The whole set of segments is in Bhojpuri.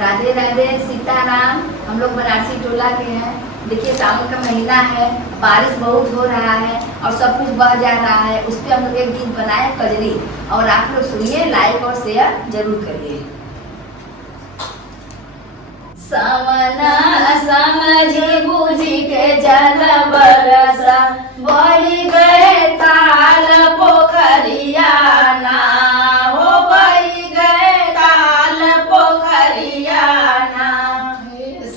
राधे राधे, सीताराम। हम लोग बनारसी टोला के हैं। देखिए सावन का महीना है, बारिश बहुत हो रहा है और सब कुछ बह जा रहा है। उस पर हम लोग एक गीत बनाए कजरी, और आप लोग सुनिए, लाइक और शेयर जरूर करिए। सावना समझी बूझी के जल बरसा, बही गए ताल पोखरिया ना, हो बही गए ताल पोखरिया ना।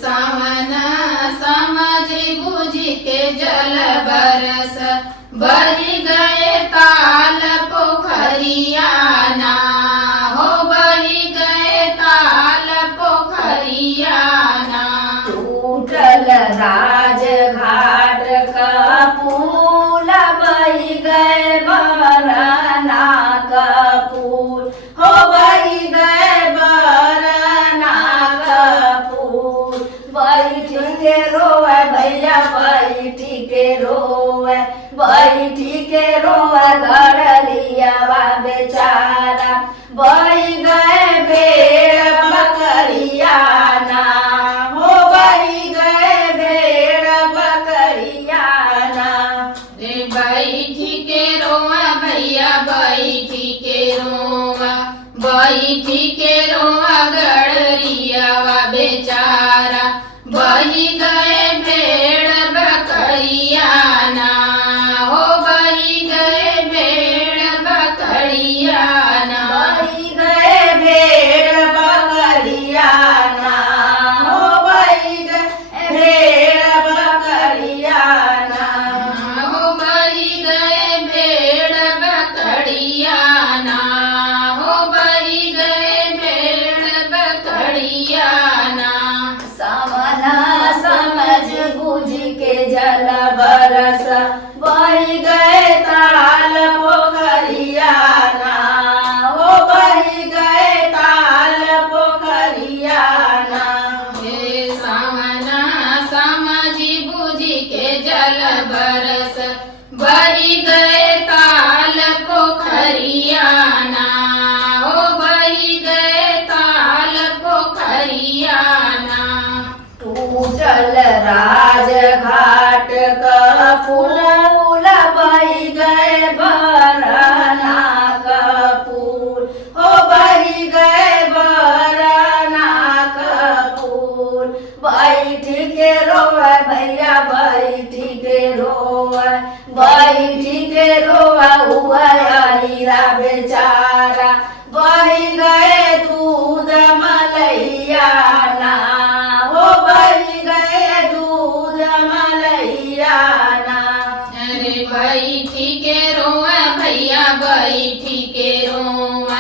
सावना समझी बूझी के जल बरस, बही गए ताल पोखरिया ना, हो बही गए ताल पोखरिया ना। टूटल राज घाट का पुल, बही गए बरना का पुल, हो बही गए बरना का पुल। बैठी के रोए भैया, बैठी के रोए, बैठी के रोए गड़रिया बेचारा, बही गए भेड़ बकरिया ना, हो बही गए भेड़ बकरिया ना। रे बैठी के रोआ भैया, बैठी के रोआ, बैठी के रोआ गड़रिया बेचारा, बही गए भेड़ बकरिया ना, हो बही गए भेड़ बकरिया ना। बही गए भेड़ बकरिया ना, हो बही गए भेड़ बकरिया ना। हो बही गए भेड़ बकरिया ना, हो बही गए भेड़ बकरिया ना। सावना समझ बूझ के जल बरस, बही गए ताल पोखरिया ना, हो बही गए ताल पोखरिया ना। हे सावना समझी बूझी के जल बरस, बही गए ताल पोखरिया ना, हो बही गए ताल पोखरिया ना। टूटल राज घाट का पुल, बही गए बरना का पुल, हो बही गए बरना का पुल। बैठ के रोए भैया, बैठ के रोए, बैठ के रोआ हुआ हीरा बेचारा, बही गए दूध मलैया ना, हो बही गए दूध मलैया ना। अरे बैठी के रोआ भैया, बैठी के रोआ,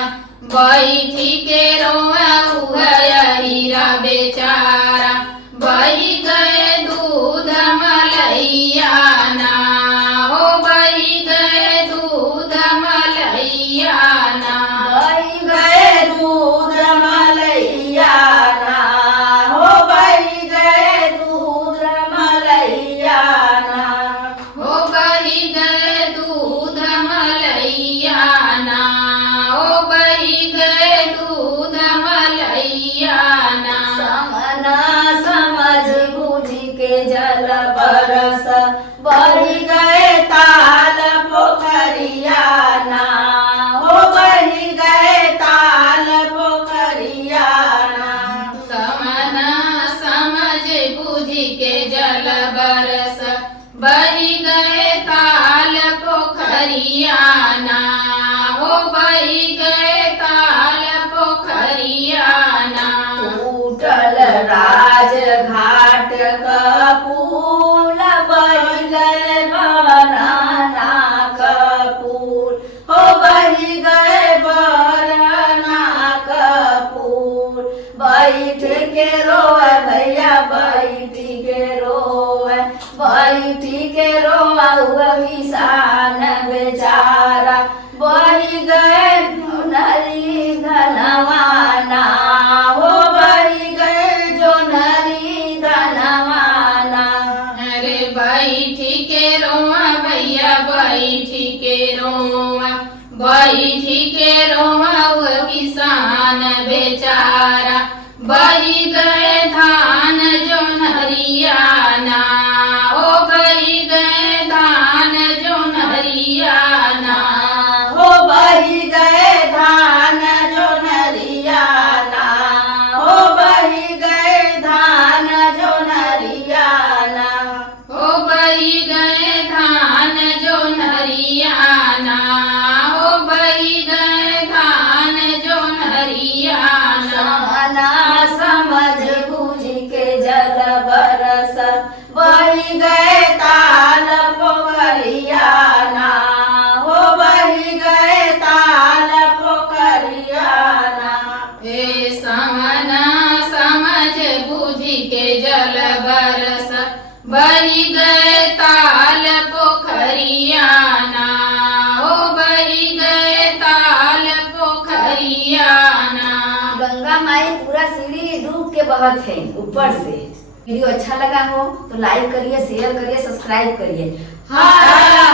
बैठी के रोआ हुआ हीरा बेचारा, बही गए दूध मलैया ना, हो बही गए दूध मलैया ना। बही गए दूध मलैया ना, हो बही गए दूध मलैया ना। हो बही गए दूध मलैया ना, हो बही गए दूध मलैया ना। सावना समझ बूझ के जल बरस, बही गए ताल पोखरिया ना, हो बही गए ताल पोखरिया ना। सावना समझ बूझी के जल बरस, बही गए ताल पोखरिया ना, हो बही गए ताल पोखरिया ना। टूटल राज घाट का पुल, बही गए बरना का पुल, हो बही गए बरना का पुल। बैठ के रोए भैया, बैठ के रोए, बैठ के रोआ हुआ किसान बेचारा, बही गए नरी धनवाना, हो बही गए जो नरी धनवाना। अरे बैठी के रोआ भैया, बैठी के रोआ, बैठी के रोआ वो किसान बेचारा, बही गए धान जो हरियाणा, हो बही गए धान जो हरियाणा, हो बही गए धान जो हरियाणा, हो बही गए धान जो हरियाणा, हो बही गए धान जो हरियाणा, हो बही गए धान जो हरियाणा। समना समझ बूझ के जल बरसत, बही गए ताल पोखरियाना, हो बही गए ताल पोखरियाना। हे समना समझ बूझ के जल बरस, बही गए ताल पोखरियाना, हो बही गए ताल पोखरियाना। गंगा माई पूरा सीढ़ी डूब के बहत है ऊपर से। वीडियो अच्छा लगा हो तो लाइक करिए, शेयर करिए, सब्सक्राइब करिए। हर